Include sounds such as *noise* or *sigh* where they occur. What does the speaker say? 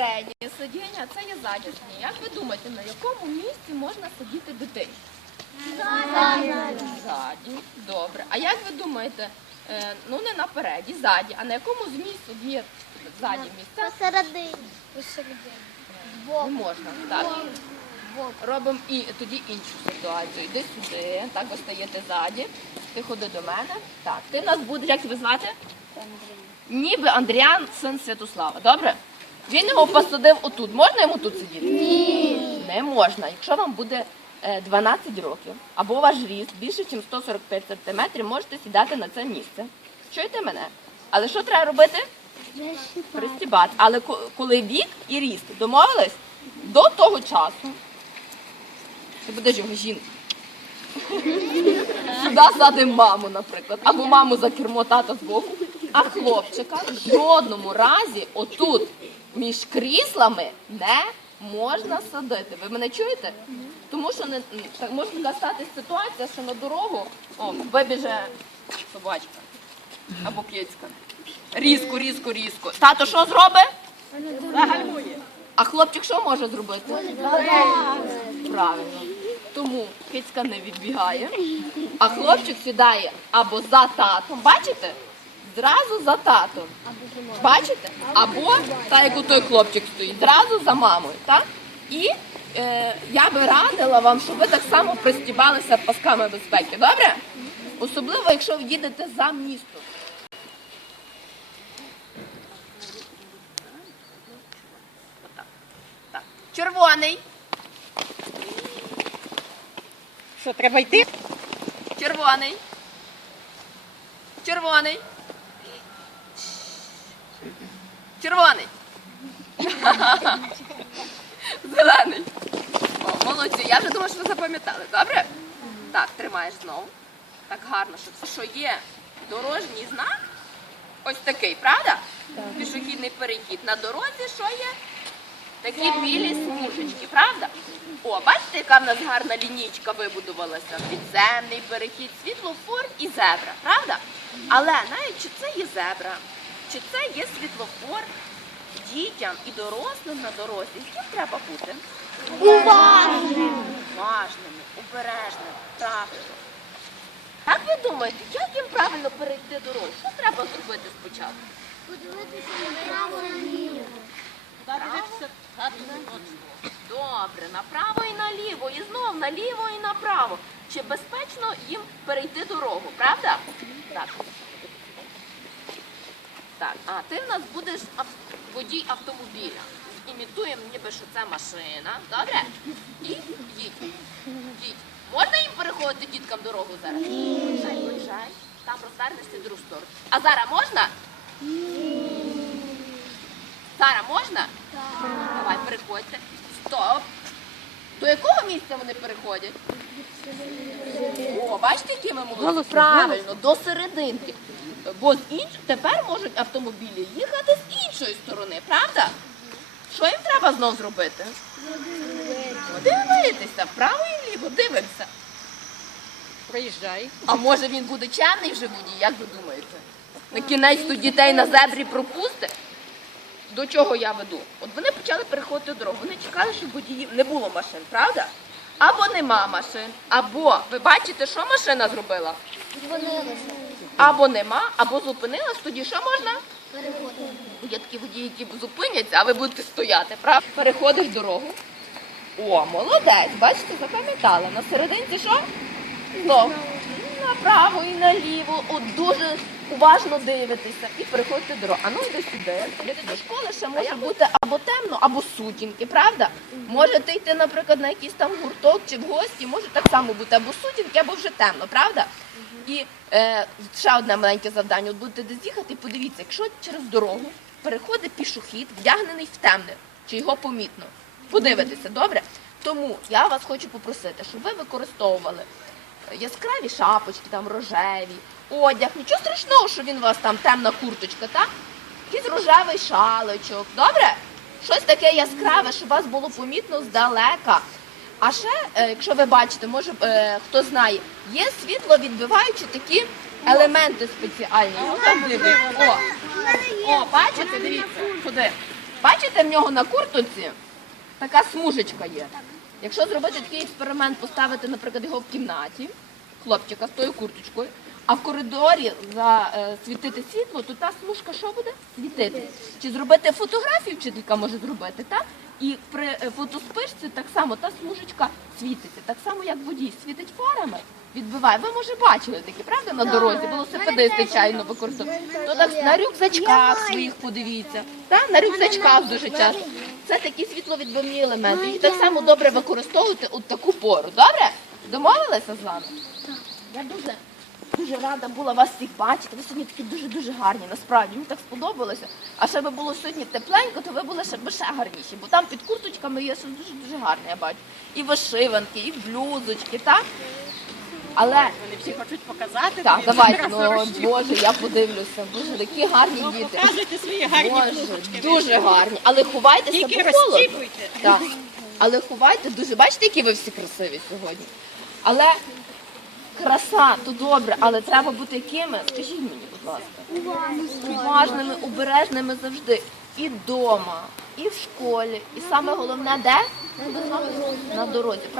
переднє сидіння, це є заднє сидіння. Як ви думаєте, на якому місці можна сидіти дитині? Ззаді. Добре. А як ви думаєте, е, ну не напереді, ззаді, а на якому з місць є задні місця? Посередині. Не можна. Так. Робимо і тоді іншу ситуацію. Йди сюди, так ви стаєте ззаді. Ти ходи до мене. Так, ти нас будеш, як тебе звати? Ніби Андріан, син Святослава. Добре? Він його посадив отут. Можна йому тут сидіти? Ні. Не можна. Якщо вам буде е, 12 років, або ваш ріст більше, ніж 145 сантиметрів, можете сідати на це місце. Чуєте мене? Але що треба робити? Пристібати. Але коли вік і ріст домовились, до того часу ти будеш його жінка. *laughs* Сюди садимо маму, наприклад, або маму за кермо тата збоку. А хлопчика в жодному разі отут між кріслами не можна садити. Ви мене чуєте? Тому що не так може така стати ситуація, що на дорогу о, вибіже собачка або кицька. Різко, різко, різко. Тато що зробить? Загальмує. А хлопчик що може зробити? Правильно. Тому кицька не відбігає, а хлопчик сідає або за татом. Бачите? Зразу за татом. Бачите? Або так як у той хлопчик стоїть, зразу за мамою. Так? І е, я би радила вам, щоб ви так само пристібалися пасками безпеки. Добре? Особливо, якщо ви їдете за місто. Червоний. Що, треба йти? Червоний. Червоний. Червоний. Зелений. О, молодці. Я вже думаю, що ви запам'ятали. Добре? Так, тримаєш знову. Так гарно, що, що є дорожній знак. Ось такий, правда? Пішохідний перехід. На дорозі що є? Такі білі смужечки, правда? О, бачите, яка в нас гарна лінійка вибудувалася? Підземний перехід, світлофор і зебра, правда? Але навіть чи це є зебра, чи це є світлофор, дітям і дорослим на дорозі, яким треба бути? Уважно. Уважними, обережними, правильно. Як ви думаєте, як їм правильно перейти дорогу? Що треба зробити спочатку? Подивитися направо наліво. Добре, направо і наліво, і знов наліво і направо. Чи безпечно їм перейти дорогу, правда? Так. Так, а ти в нас будеш ав- водій автомобіля. Імітуємо ніби, що це машина, добре? І їдь. Їдь. Можна їм переходити діткам дорогу зараз? Виїжджай, виїжджай. Там розвернешся в другу сторону. А зараз можна? Зараз можна? Давай, переходьте. Стоп. До якого місця вони переходять? О, бачите, які ми молодці? Правильно, до серединки. Бо з інш... тепер можуть автомобілі їхати з іншої сторони, правда? Що їм треба знов зробити? Дивитися, вправо і вліво, дивимося. Проїжджай. А може він буде чемний вже водій, як ви думаєте? На кінець то дітей на зебрі пропустить? До чого я веду? От вони почали переходити дорогу. Вони чекали, щоб водіїв не було машин, правда? Або нема машин, або ви бачите, що машина зробила? Зупинилися. Або нема, або зупинилась, тоді що можна? Переходимо. Є такі водії, які зупиняться, а ви будете стояти, правда? Переходиш дорогу. О, молодець, бачите, запам'ятала. На серединці що? Знов. Направо і наліво. От дуже уважно дивитися і переходьте дорогу. А ну йди сюди. До школи ще може бути або темно, або сутінки, правда? Можете йти, наприклад, на якийсь там гурток чи в гості, може так само бути або сутінки, або вже темно, правда? І е, ще одне маленьке завдання. От будете десь їхати, подивіться, якщо через дорогу переходить пішохід, вдягнений в темне, чи його помітно. Подивитися, добре? Тому я вас хочу попросити, щоб ви використовували яскраві шапочки, там рожеві, одяг. Нічого страшного, що він у вас там темна курточка, так? Якийсь рожевий шалочок, добре? Щось таке яскраве, щоб вас було помітно здалека. А ще, е, якщо ви бачите, може е, хто знає, є світло відбиваючі такі елементи спеціальні. О, там дивіться. О, о, бачите, дивіться, куди? Бачите, в нього на куртоці така смужечка є. Якщо зробити такий експеримент, поставити, наприклад, його в кімнаті, хлопчика з тою курточкою, а в коридорі засвітити світло, то та смужка що буде? Світити. Чи зробити фотографію вчителька може зробити, так? І при е, фотоспишці так само та смужечка світиться. Так само, як водій світить фарами, відбиває. Ви, може, бачили такі, правда, на дорозі? Велосипедисти чайно використовують. То так на рюкзачках своїх подивіться. Так, на рюкзачках дуже часто. Це такі світловідбивні елементи. Їх так само добре використовувати у таку пору. Добре? Домовилися з вами? Так. Я дуже, дуже рада була вас всіх бачити. Ви сьогодні такі дуже-дуже гарні. Насправді мені так сподобалося. А ще би було сьогодні тепленько, то ви були ще, ще гарніші. Бо там під курточками є щось дуже-дуже гарне, я бачу. І вишиванки, і блюзочки, так? Але Вони всі хочуть показати. так, давайте, ну. Боже, я подивлюся. Боже, такі гарні Ну, діти. показуйте свої гарні Боже, блузочки. дуже гарні. Але ховайтеся, Тільки бо холодно. Так. Але ховайте дуже. Бачите, які ви всі красиві сьогодні. Але краса то добре, але треба бути якими? Скажіть мені, будь ласка. Уважними, обережними завжди. І вдома, і в школі, і саме головне де? На дорозі.